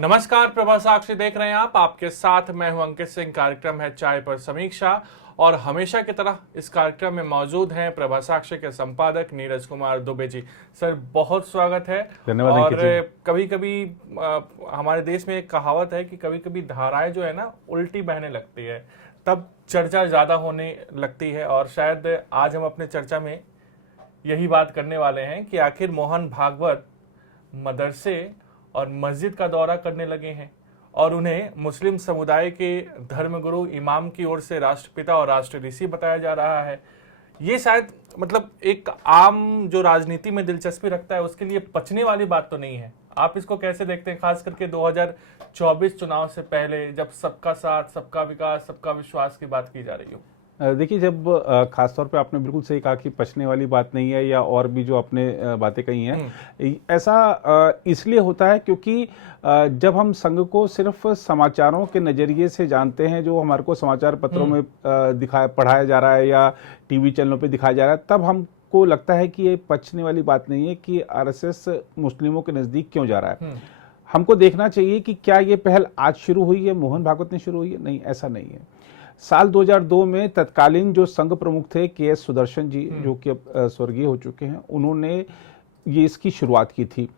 नमस्कार, प्रभा साक्षी देख रहे हैं आप। आपके साथ मैं हूं अंकित सिंह। कार्यक्रम है चाय पर समीक्षा और हमेशा की तरह इस कार्यक्रम में मौजूद हैं प्रभा साक्षी के संपादक नीरज कुमार दुबे जी। सर, बहुत स्वागत है। धन्यवाद। और कभी कभी हमारे देश में एक कहावत है कि कभी कभी धाराएं जो है ना उल्टी बहने लगती है, तब चर्चा ज्यादा होने लगती है। और शायद आज हम अपने चर्चा में यही बात करने वाले हैं कि आखिर मोहन भागवत मदरसे और मस्जिद का दौरा करने लगे हैं और उन्हें मुस्लिम समुदाय के धर्मगुरु इमाम की ओर से राष्ट्रपिता और राष्ट्र ऋषि बताया जा रहा है। ये शायद मतलब एक आम जो राजनीति में दिलचस्पी रखता है उसके लिए पचने वाली बात तो नहीं है। आप इसको कैसे देखते हैं, खास करके 2024 चुनाव से पहले, जब सबका साथ, सबका विकास, सबका विश्वास की बात की जा रही हो? देखिए, जब खासतौर पे आपने बिल्कुल सही कहा कि पचने वाली बात नहीं है, या और भी जो आपने बातें कही हैं, ऐसा इसलिए होता है क्योंकि जब हम संघ को सिर्फ समाचारों के नज़रिए से जानते हैं, जो हमारे को समाचार पत्रों में पढ़ाया जा रहा है या टीवी चैनलों पे दिखाया जा रहा है, तब हमको लगता है कि ये पचने वाली बात नहीं है कि आरएसएस मुस्लिमों के नज़दीक क्यों जा रहा है। हमको देखना चाहिए कि क्या ये पहल आज शुरू हुई है, मोहन भागवत ने शुरू हुई है? नहीं, ऐसा नहीं है। साल 2002 में तत्कालीन जो संघ प्रमुख थे के.एस. सुदर्शन जी, जो कि अब स्वर्गीय हो चुके हैं, उन्होंने ये इसकी शुरुआत की थी।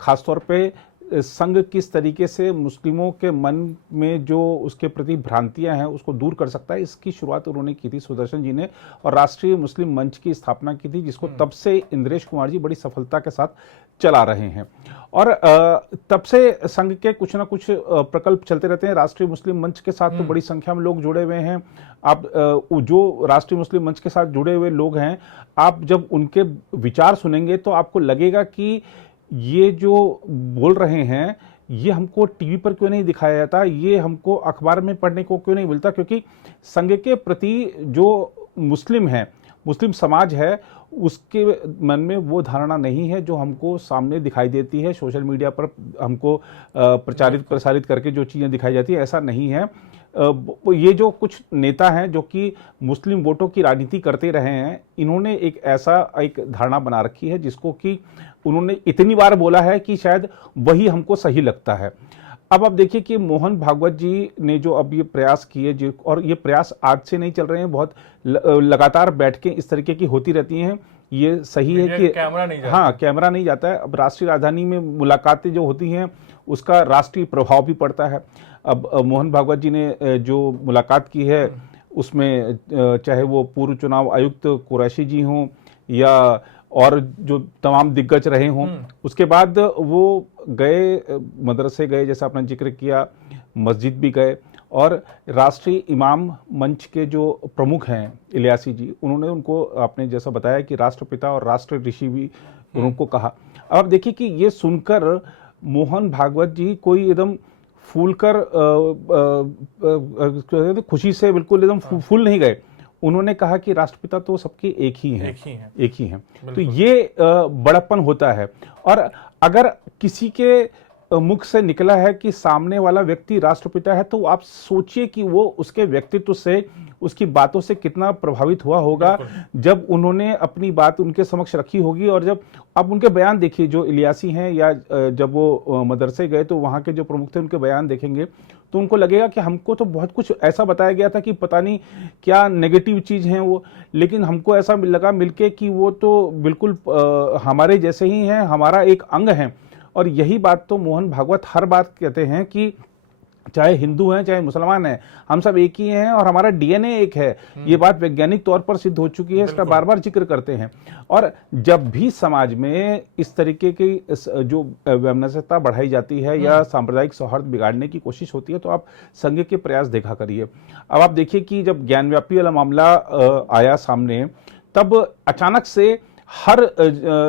खासतौर पे संघ किस तरीके से मुस्लिमों के मन में जो उसके प्रति भ्रांतियां हैं उसको दूर कर सकता है, इसकी शुरुआत उन्होंने की थी सुदर्शन जी ने, और राष्ट्रीय मुस्लिम मंच की स्थापना की थी, जिसको तब से इंद्रेश कुमार जी बड़ी सफलता के साथ चला रहे हैं। और तब से संघ के कुछ ना कुछ प्रकल्प चलते रहते हैं। राष्ट्रीय मुस्लिम मंच के साथ तो बड़ी संख्या में लोग जुड़े हुए हैं। आप जो राष्ट्रीय मुस्लिम मंच के साथ जुड़े हुए लोग हैं, आप जब उनके विचार सुनेंगे तो आपको लगेगा कि ये जो बोल रहे हैं ये हमको टीवी पर क्यों नहीं दिखाया जाता, ये हमको अखबार में पढ़ने को क्यों नहीं मिलता। क्योंकि संघ के प्रति जो मुस्लिम है, मुस्लिम समाज है, उसके मन में वो धारणा नहीं है जो हमको सामने दिखाई देती है। सोशल मीडिया पर हमको प्रचारित प्रसारित करके जो चीज़ें दिखाई जाती है, ऐसा नहीं है। ये जो कुछ नेता हैं जो कि मुस्लिम वोटों की राजनीति करते रहे हैं, इन्होंने एक धारणा बना रखी है जिसको कि उन्होंने इतनी बार बोला है कि शायद वही हमको सही लगता है। अब आप देखिए कि मोहन भागवत जी ने जो अब ये प्रयास किए, और ये प्रयास आज से नहीं चल रहे हैं, बहुत लगातार बैठकें इस तरीके की होती रहती हैं। ये सही है कि कैमरा नहीं जाता। हाँ, कैमरा नहीं जाता है। अब राष्ट्रीय राजधानी में मुलाकातें जो होती हैं उसका राष्ट्रीय प्रभाव भी पड़ता है। अब मोहन भागवत जी ने जो मुलाकात की है उसमें चाहे वो पूर्व चुनाव आयुक्त कुरैशी जी हों या और जो तमाम दिग्गज रहे हों, उसके बाद वो गए, मदरसे गए, जैसा आपने जिक्र किया, मस्जिद भी गए, और राष्ट्रीय इमाम मंच के जो प्रमुख हैं इलियासी जी, उन्होंने उनको, आपने जैसा बताया कि राष्ट्रपिता और राष्ट्र ऋषि भी उनको कहा। अब आप देखिए कि ये सुनकर मोहन भागवत जी कोई एकदम फूलकर खुशी से बिल्कुल एकदम फूल नहीं गए। उन्होंने कहा कि राष्ट्रपिता तो सबके एक ही हैं। तो ये बड़प्पन होता है। और अगर किसी के मुख से निकला है कि सामने वाला व्यक्ति राष्ट्रपिता है, तो आप सोचिए कि वो उसके व्यक्तित्व से, उसकी बातों से कितना प्रभावित हुआ होगा जब उन्होंने अपनी बात उनके समक्ष रखी होगी। और जब आप उनके बयान देखिए, जो इलियासी हैं, या जब वो मदरसे गए तो वहाँ के जो प्रमुख थे उनके बयान देखेंगे तो उनको लगेगा कि हमको तो बहुत कुछ ऐसा बताया गया था कि पता नहीं क्या नेगेटिव चीज़ हैं वो, लेकिन हमको ऐसा लगा मिलके कि वो तो बिल्कुल हमारे जैसे ही हैं, हमारा एक अंग हैं। और यही बात तो मोहन भागवत हर बात कहते हैं कि चाहे हिंदू हैं चाहे मुसलमान हैं, हम सब एक ही हैं और हमारा डीएनए एक है। ये बात वैज्ञानिक तौर पर सिद्ध हो चुकी है, इसका बार बार जिक्र करते हैं। और जब भी समाज में इस तरीके की जो वैमनस्यता बढ़ाई जाती है या सांप्रदायिक सौहार्द बिगाड़ने की कोशिश होती है, तो आप संघ के प्रयास देखा करिए। अब आप देखिए कि जब ज्ञानव्यापी वाला मामला आया सामने, तब अचानक से हर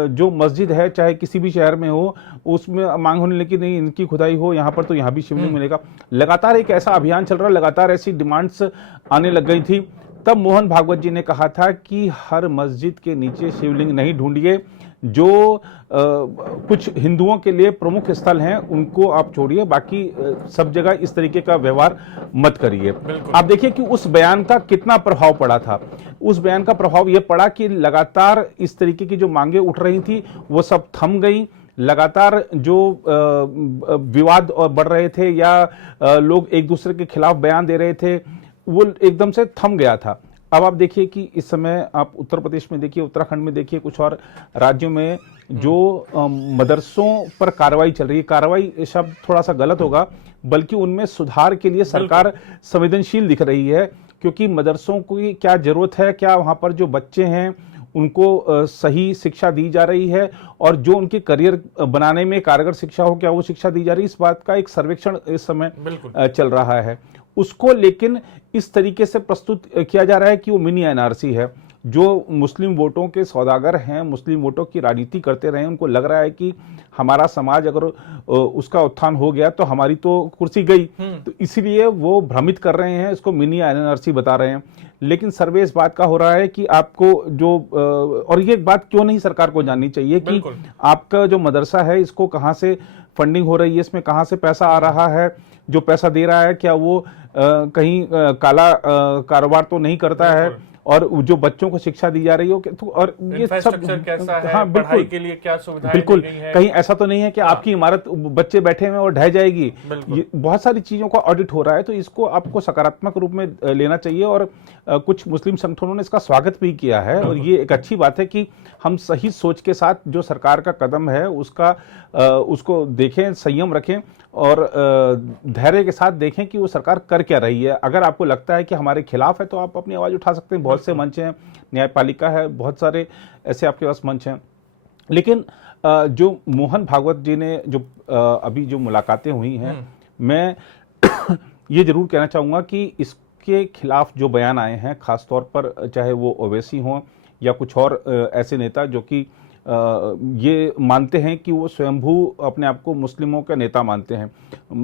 जो मस्जिद है, चाहे किसी भी शहर में हो, उसमें मांग होने लगी नहीं इनकी खुदाई हो यहाँ पर तो यहाँ भी शिवलिंग मिलेगा। लगातार एक ऐसा अभियान चल रहा, लगातार ऐसी डिमांड्स आने लग गई थी। तब मोहन भागवत जी ने कहा था कि हर मस्जिद के नीचे शिवलिंग नहीं ढूंढिए, जो कुछ हिंदुओं के लिए प्रमुख स्थल हैं उनको आप छोड़िए, बाकी सब जगह इस तरीके का व्यवहार मत करिए। आप देखिए कि उस बयान का कितना प्रभाव पड़ा था। उस बयान का प्रभाव यह पड़ा कि लगातार इस तरीके की जो मांगे उठ रही थी वो सब थम गई। लगातार जो विवाद बढ़ रहे थे या लोग एक दूसरे के खिलाफ बयान दे रहे थे, वो एकदम से थम गया था। अब आप देखिए कि इस समय आप उत्तर प्रदेश में देखिए, उत्तराखंड में देखिए, कुछ और राज्यों में जो मदरसों पर कार्रवाई चल रही है, कार्रवाई शब्द थोड़ा सा गलत होगा, बल्कि उनमें सुधार के लिए सरकार संवेदनशील दिख रही है, क्योंकि मदरसों की क्या जरूरत है, क्या वहां पर जो बच्चे हैं उनको सही शिक्षा दी जा रही है और जो उनके करियर बनाने में कारगर शिक्षा हो, क्या वो शिक्षा दी जा रही है, इस बात का एक सर्वेक्षण इस समय चल रहा है। उसको लेकिन इस तरीके से प्रस्तुत किया जा रहा है कि वो मिनी एनआरसी है। जो मुस्लिम वोटों के सौदागर हैं, मुस्लिम वोटों की राजनीति करते रहे, उनको लग रहा है कि हमारा समाज अगर उसका उत्थान हो गया तो हमारी तो कुर्सी गई, तो इसीलिए वो भ्रमित कर रहे हैं, इसको मिनी एनआरसी बता रहे हैं। लेकिन सर्वे इस बात का हो रहा है कि आपको जो और ये बात क्यों नहीं सरकार को जाननी चाहिए कि आपका जो मदरसा है इसको कहाँ से फंडिंग हो रही है, इसमें कहाँ से पैसा आ रहा है, जो पैसा दे रहा है क्या वो कहीं काला कारोबार तो नहीं करता है, और जो बच्चों को शिक्षा दी जा रही हो तो, और ये सब कैसा है, हाँ पढ़ाई के लिए क्या सुविधाएं बिल्कुल दी गई हैं? कहीं ऐसा तो नहीं है कि आपकी इमारत बच्चे बैठे हुए और ढह जाएगी। ये बहुत सारी चीजों का ऑडिट हो रहा है, तो इसको आपको सकारात्मक रूप में लेना चाहिए। और कुछ मुस्लिम संगठनों ने इसका स्वागत भी किया है, और ये एक अच्छी बात है कि हम सही सोच के साथ जो सरकार का कदम है उसको देखें, संयम रखें और धैर्य के साथ देखें कि वो सरकार कर क्या रही है। अगर आपको लगता है कि हमारे खिलाफ है तो आप अपनी आवाज उठा सकते हैं, बहुत से मंच हैं, न्यायपालिका है, बहुत सारे ऐसे आपके पास मंच हैं। लेकिन जो मोहन भागवत जी ने जो अभी जो मुलाकातें हुई हैं, मैं ये जरूर कहना चाहूँगा कि इसके खिलाफ जो बयान आए हैं, खासतौर पर चाहे वो ओवैसी हों या कुछ और ऐसे नेता जो कि ये मानते हैं कि वो स्वयंभू अपने आप को मुस्लिमों का नेता मानते हैं।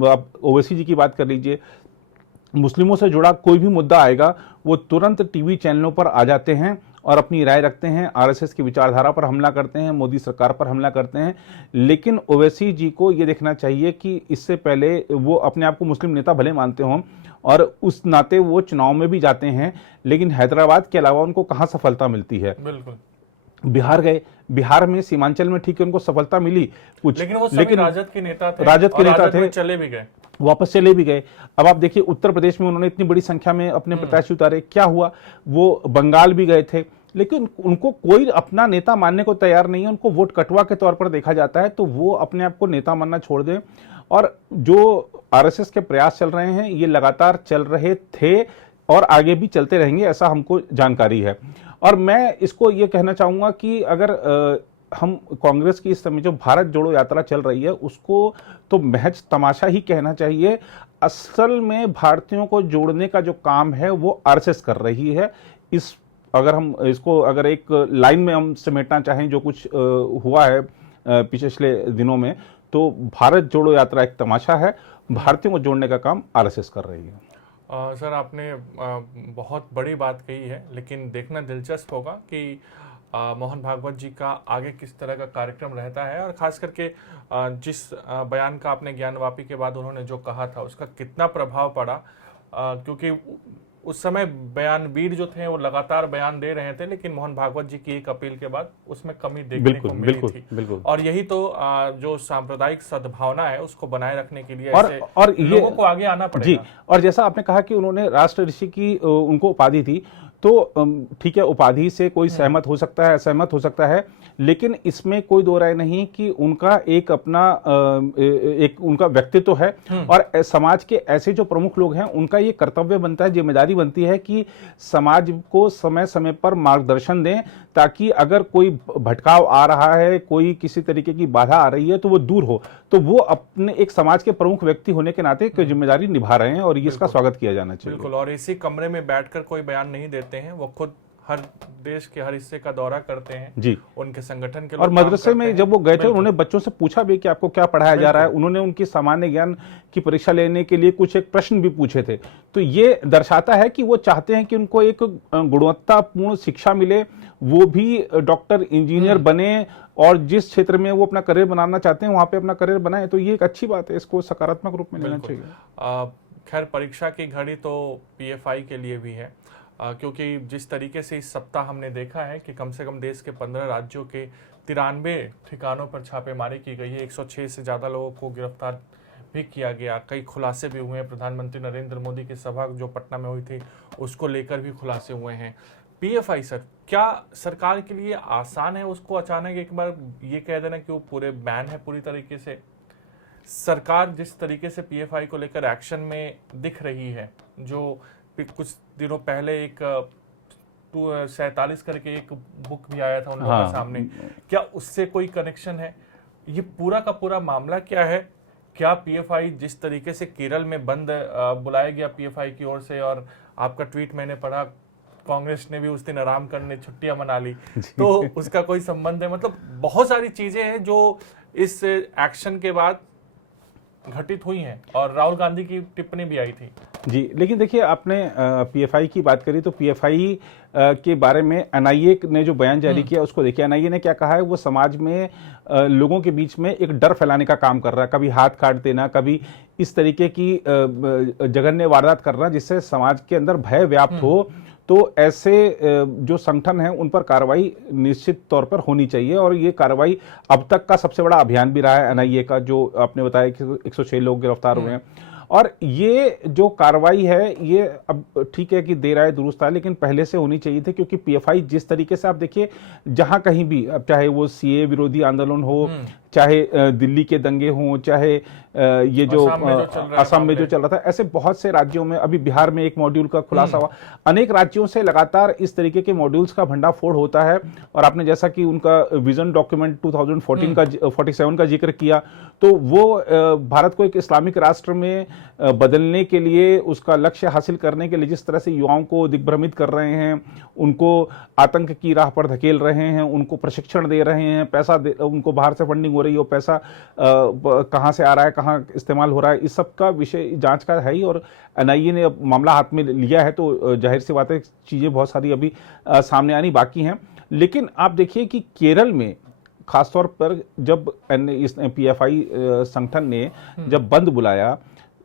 आप ओवैसी जी की बात कर लीजिए, मुस्लिमों से जुड़ा कोई भी मुद्दा आएगा वो तुरंत टीवी चैनलों पर आ जाते हैं और अपनी राय रखते हैं, आरएसएस की विचारधारा पर हमला करते हैं, मोदी सरकार पर हमला करते हैं। लेकिन ओवैसी जी को ये देखना चाहिए कि इससे पहले वो अपने आप को मुस्लिम नेता भले मानते हों और उस नाते वो चुनाव में भी जाते हैं, लेकिन हैदराबाद के अलावा उनको कहाँ सफलता मिलती है? बिल्कुल बिहार गए, बिहार में सीमांचल में ठीक है उनको सफलता मिली कुछ, लेकिन राजद के नेता थे, चले भी गए, वापस चले भी गए। अब आप देखिए उत्तर प्रदेश में उन्होंने इतनी बड़ी संख्या में अपने प्रत्याशी उतारे, क्या हुआ? वो बंगाल भी गए थे, लेकिन उनको कोई अपना नेता मानने को तैयार नहीं है, उनको वोट कटवा के तौर पर देखा जाता है। तो वो अपने आप को नेता मानना छोड़ दें। और जो आरएसएस के प्रयास चल रहे हैं ये लगातार चल रहे थे और आगे भी चलते रहेंगे, ऐसा हमको जानकारी है। और मैं इसको ये कहना चाहूंगा कि अगर हम कांग्रेस की इस समय जो भारत जोड़ो यात्रा चल रही है उसको तो महज तमाशा ही कहना चाहिए। असल में भारतीयों को जोड़ने का जो काम है वो आरएसएस कर रही है। इस अगर हम इसको अगर एक लाइन में हम समेटना चाहें जो कुछ हुआ है पिछले दिनों में, तो भारत जोड़ो यात्रा एक तमाशा है, भारतीयों को जोड़ने का काम आरएसएस कर रही है। सर आपने बहुत बड़ी बात कही है, लेकिन देखना दिलचस्प होगा कि मोहन भागवत जी का आगे किस तरह का कार्यक्रम रहता है, और खास करके जिस बयान का आपने ज्ञानवापी के बाद उन्होंने जो कहा था उसका कितना प्रभाव पड़ा, क्योंकि उस समय बयानवीर जो थे वो लगातार बयान दे रहे थे, लेकिन मोहन भागवत जी की एक अपील के बाद उसमें कमी देखने को मिली थी। और यही तो जो सांप्रदायिक सद्भावना है उसको बनाए रखने के लिए और लोगों को आगे आना पड़ेगा जी। और जैसा आपने कहा कि उन्होंने राष्ट्र ऋषि की उनको उपाधि थी, तो ठीक है, उपाधि से कोई सहमत हो सकता है, असहमत हो सकता है, लेकिन इसमें कोई दो राय नहीं कि उनका एक अपना एक उनका व्यक्तित्व है। और समाज के ऐसे जो प्रमुख लोग हैं उनका ये कर्तव्य बनता है, जिम्मेदारी बनती है कि समाज को समय समय पर मार्गदर्शन दें, ताकि अगर कोई भटकाव आ रहा है, कोई किसी तरीके की बाधा आ रही है तो वो दूर हो। तो वो अपने एक समाज के प्रमुख व्यक्ति होने के नाते एक जिम्मेदारी निभा रहे हैं और इसका स्वागत किया जाना चाहिए। बिल्कुल। और इसी कमरे में बैठकर कोई बयान नहीं देते हैं, वो खुद हर देश के हर हिस्से का दौरा करते हैं जी, उनके संगठन के लोग। और मदरसे में जब वो गए थे उन्होंने बच्चों से पूछा भी कि आपको क्या पढ़ाया जा रहा है। उन्होंने उनकी सामान्य ज्ञान की परीक्षा लेने के लिए कुछ एक प्रश्न भी पूछे थे। तो ये दर्शाता है कि वो चाहते हैं कि उनको एक गुणवत्तापूर्ण शिक्षा मिले, वो भी डॉक्टर इंजीनियर बने और जिस क्षेत्र में वो अपना करियर बनाना चाहते हैं वहां पे अपना करियर बनाए। तो ये एक अच्छी बात है, इसको सकारात्मक रूप में लेना चाहिए। खैर परीक्षा की घड़ी तो पीएफआई के लिए भी है। क्योंकि जिस तरीके से इस सप्ताह हमने देखा है कि कम से कम देश के 15 राज्यों के 93 ठिकानों पर छापेमारी की गई है, 106 से ज़्यादा लोगों को गिरफ्तार भी किया गया, कई खुलासे भी हुए हैं। प्रधानमंत्री नरेंद्र मोदी की सभा जो पटना में हुई थी उसको लेकर भी खुलासे हुए हैं। पीएफआई सर, क्या सरकार के लिए आसान है उसको अचानक एक बार ये कह देना कि वो पूरे बैन है पूरी तरीके से? सरकार जिस तरीके से पीएफआई को लेकर एक्शन में दिख रही है, जो कुछ दिनों पहले एक 47 करके एक बुक भी आया था उन लोगों के सामने, क्या उससे कोई कनेक्शन है? ये पूरा का पूरा मामला क्या है? क्या पीएफआई जिस तरीके से केरल में बंद बुलाया गया पीएफआई की ओर से, और आपका ट्वीट मैंने पढ़ा, कांग्रेस ने भी उस दिन आराम करने छुट्टियां मना ली, तो उसका कोई संबंध है? मतलब बहुत सारी चीजें हैं जो इस एक्शन के बाद घटित हुई हैं, और राहुल गांधी की टिप्पणी भी आई थी। जी, लेकिन देखिए आपने पीएफआई की बात करी, तो पीएफआई के बारे में एनआईए ने जो बयान जारी किया उसको देखिए। एनआईए ने क्या कहा है, वो समाज में लोगों के बीच में एक डर फैलाने का काम कर रहा है, कभी हाथ काट देना, कभी इस तरीके की जघन्य वारदात करना जिससे समाज के अंदर भय व्याप्त हो। तो ऐसे जो संगठन हैं उन पर कार्रवाई निश्चित तौर पर होनी चाहिए, और ये कार्रवाई अब तक का सबसे बड़ा अभियान भी रहा है एनआईए का, जो आपने बताया कि 106 लोग गिरफ्तार हुए हैं। और ये जो कार्रवाई है ये अब ठीक है कि देर आए दुरुस्त आए, लेकिन पहले से होनी चाहिए थी, क्योंकि पीएफआई जिस तरीके से आप देखिए जहां कहीं भी, अब चाहे वो सीए विरोधी आंदोलन हो, चाहे दिल्ली के दंगे हों, चाहे ये जो असम में जो चल रहा था, ऐसे बहुत से राज्यों में, अभी बिहार में एक मॉड्यूल का खुलासा हुआ, अनेक राज्यों से लगातार इस तरीके के मॉड्यूल्स का भंडाफोड़ होता है। और आपने जैसा कि उनका विजन डॉक्यूमेंट 2014 का 47 का जिक्र किया, तो वो भारत को एक इस्लामिक राष्ट्र में बदलने के लिए, उसका लक्ष्य हासिल करने के लिए जिस तरह से युवाओं को दिग्भ्रमित कर रहे हैं, उनको आतंक की राह पर धकेल रहे हैं, उनको प्रशिक्षण दे रहे हैं, पैसा उनको बाहर से फंडिंग हो रही है, पैसा कहां से आ रहा है, कहां इस्तेमाल हो रहा है, इस सब का विषय जांच का है ही। और एनआईए ने मामला हाथ में लिया है, तो जाहिर सी बात है चीजें बहुत सारी अभी सामने आनी बाकी हैं। लेकिन आप देखिए कि केरल में खासतौर पर जब इस पीएफआई संगठन ने जब बंद बुलाया,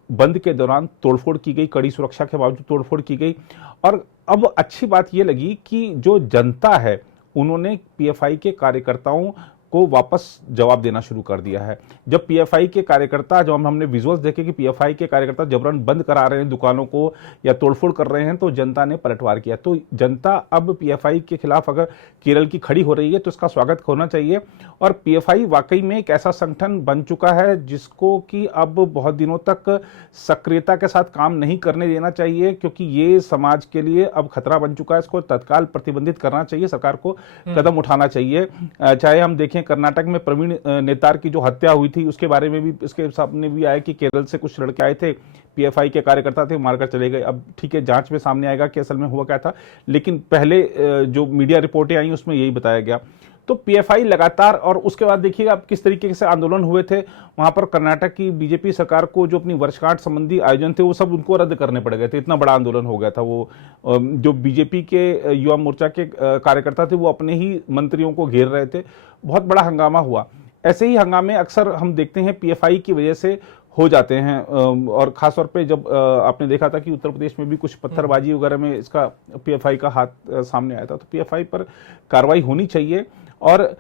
बंद के दौरान तोड़फोड़ की गई, कड़ी सुरक्षा के बावजूद तोड़फोड़ की गई। और अब अच्छी बात यह लगी कि जो जनता है उन्होंने पीएफआई के कार्यकर्ताओं को वापस जवाब देना शुरू कर दिया है। जब पीएफआई के कार्यकर्ता, जब हमने विजुअल्स देखे कि पीएफआई के कार्यकर्ता जबरन बंद करा रहे हैं दुकानों को या तोड़फोड़ कर रहे हैं, तो जनता ने पलटवार किया। तो जनता अब पीएफआई के खिलाफ अगर केरल की खड़ी हो रही है तो इसका स्वागत होना चाहिए। और पीएफआई वाकई में एक ऐसा संगठन बन चुका है जिसको कि अब बहुत दिनों तक सक्रियता के साथ काम नहीं करने देना चाहिए, क्योंकि ये समाज के लिए अब खतरा बन चुका है। इसको तत्काल प्रतिबंधित करना चाहिए, सरकार को कदम उठाना चाहिए। चाहे हम देखें कर्नाटक में प्रवीण नेतार की जो हत्या हुई थी, उसके बारे में भी इसके सामने भी आया कि केरल से कुछ लड़के आए थे, पीएफआई के कार्यकर्ता थे, मारकर चले गए। अब ठीक है, जांच में सामने आएगा कि असल में हुआ क्या था, लेकिन पहले जो मीडिया रिपोर्टें आई उसमें यही बताया गया। तो पीएफआई लगातार, और उसके बाद देखिएगा अब किस तरीके से आंदोलन हुए थे वहां पर। कर्नाटक की बीजेपी सरकार को जो अपनी वर्षगांठ संबंधी आयोजन थे वो सब उनको रद्द करने पड़ गए थे, इतना बड़ा आंदोलन हो गया था। वो जो बीजेपी के युवा मोर्चा के कार्यकर्ता थे वो अपने ही मंत्रियों को घेर रहे थे, बहुत बड़ा हंगामा हुआ। ऐसे ही हंगामे अक्सर हम देखते हैं पीएफआई की वजह से हो जाते हैं। और खासतौर पे जब आपने देखा था कि उत्तर प्रदेश में भी कुछ पत्थरबाजी वगैरह में इसका पीएफआई का हाथ सामने आया था, तो पीएफआई पर कार्रवाई होनी चाहिए। और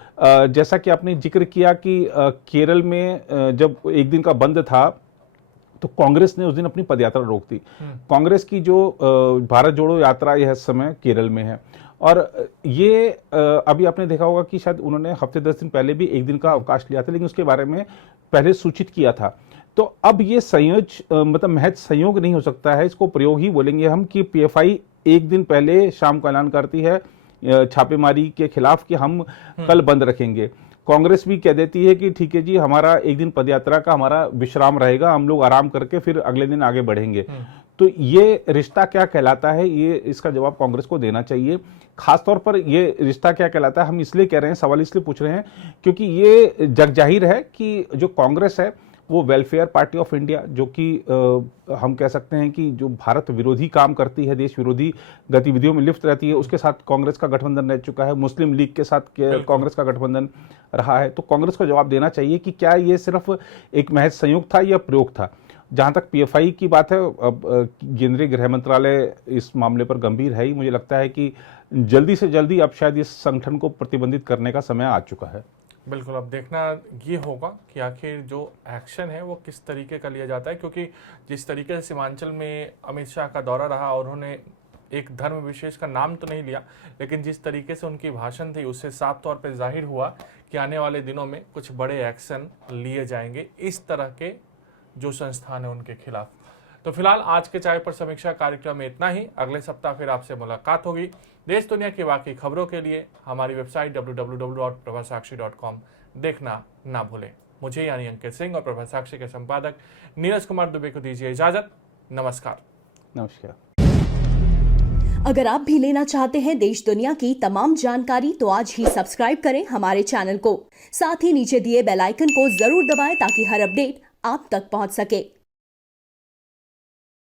जैसा कि आपने जिक्र किया कि केरल में जब एक दिन का बंद था तो कांग्रेस ने उस दिन अपनी पदयात्रा रोक दी। कांग्रेस की जो भारत जोड़ो यात्रा यह समय केरल में है, और ये अभी आपने देखा होगा कि शायद उन्होंने हफ्ते 10 दिन पहले भी एक दिन का अवकाश लिया था, लेकिन उसके बारे में पहले सूचित किया था। तो अब ये मतलब महज संयोग नहीं हो सकता है, इसको प्रयोग ही बोलेंगे हम कि पीएफआई एक दिन पहले शाम को ऐलान करती है छापेमारी के खिलाफ कि हम कल बंद रखेंगे। कांग्रेस भी कह देती है कि ठीक है जी, हमारा एक दिन पदयात्रा का हमारा विश्राम रहेगा, हम लोग आराम करके फिर अगले दिन आगे बढ़ेंगे। तो ये रिश्ता क्या कहलाता है, ये इसका जवाब कांग्रेस को देना चाहिए। खासतौर पर ये रिश्ता क्या कहलाता है हम इसलिए कह रहे हैं, सवाल इसलिए पूछ रहे हैं क्योंकि ये जग जाहिर है कि जो कांग्रेस है वो वेलफेयर पार्टी ऑफ इंडिया, जो कि हम कह सकते हैं कि जो भारत विरोधी काम करती है, देश विरोधी गतिविधियों में लिप्त रहती है, उसके साथ कांग्रेस का गठबंधन रह चुका है। मुस्लिम लीग के साथ कांग्रेस का गठबंधन रहा है। तो कांग्रेस को जवाब देना चाहिए कि क्या ये सिर्फ एक महज संयोग था या प्रयोग था। जहां तक पीएफआई की बात है, अब केंद्रीय गृह मंत्रालय इस मामले पर गंभीर है ही। मुझे लगता है कि जल्दी से जल्दी अब शायद इस संगठन को प्रतिबंधित करने का समय आ चुका है। बिल्कुल, अब देखना ये होगा कि आखिर जो एक्शन है वो किस तरीके का लिया जाता है, क्योंकि जिस तरीके से सीमांचल में अमित शाह का दौरा रहा और उन्होंने एक धर्म विशेष का नाम तो नहीं लिया, लेकिन जिस तरीके से उनकी भाषण थी उससे साफ तौर पे जाहिर हुआ कि आने वाले दिनों में कुछ बड़े एक्शन लिए जाएंगे इस तरह के जो संस्थान है उनके खिलाफ। तो फिलहाल आज के चाय पर समीक्षा कार्यक्रम में इतना ही। अगले सप्ताह फिर आपसे मुलाकात होगी। देश दुनिया की बाकी खबरों के लिए हमारी वेबसाइट www.prabhasakshi.com देखना ना भूलें। मुझे यानी अंकित सिंह और प्रभा साक्षी के संपादक नीरज कुमार दुबे को दीजिए इजाजत। नमस्कार। नमस्कार। अगर आप भी लेना चाहते हैं देश दुनिया की तमाम जानकारी तो आज ही सब्सक्राइब करें हमारे चैनल को। साथ ही नीचे दिए बेल आइकन को जरूर दबाएं ताकि हर अपडेट आप तक पहुंच सके।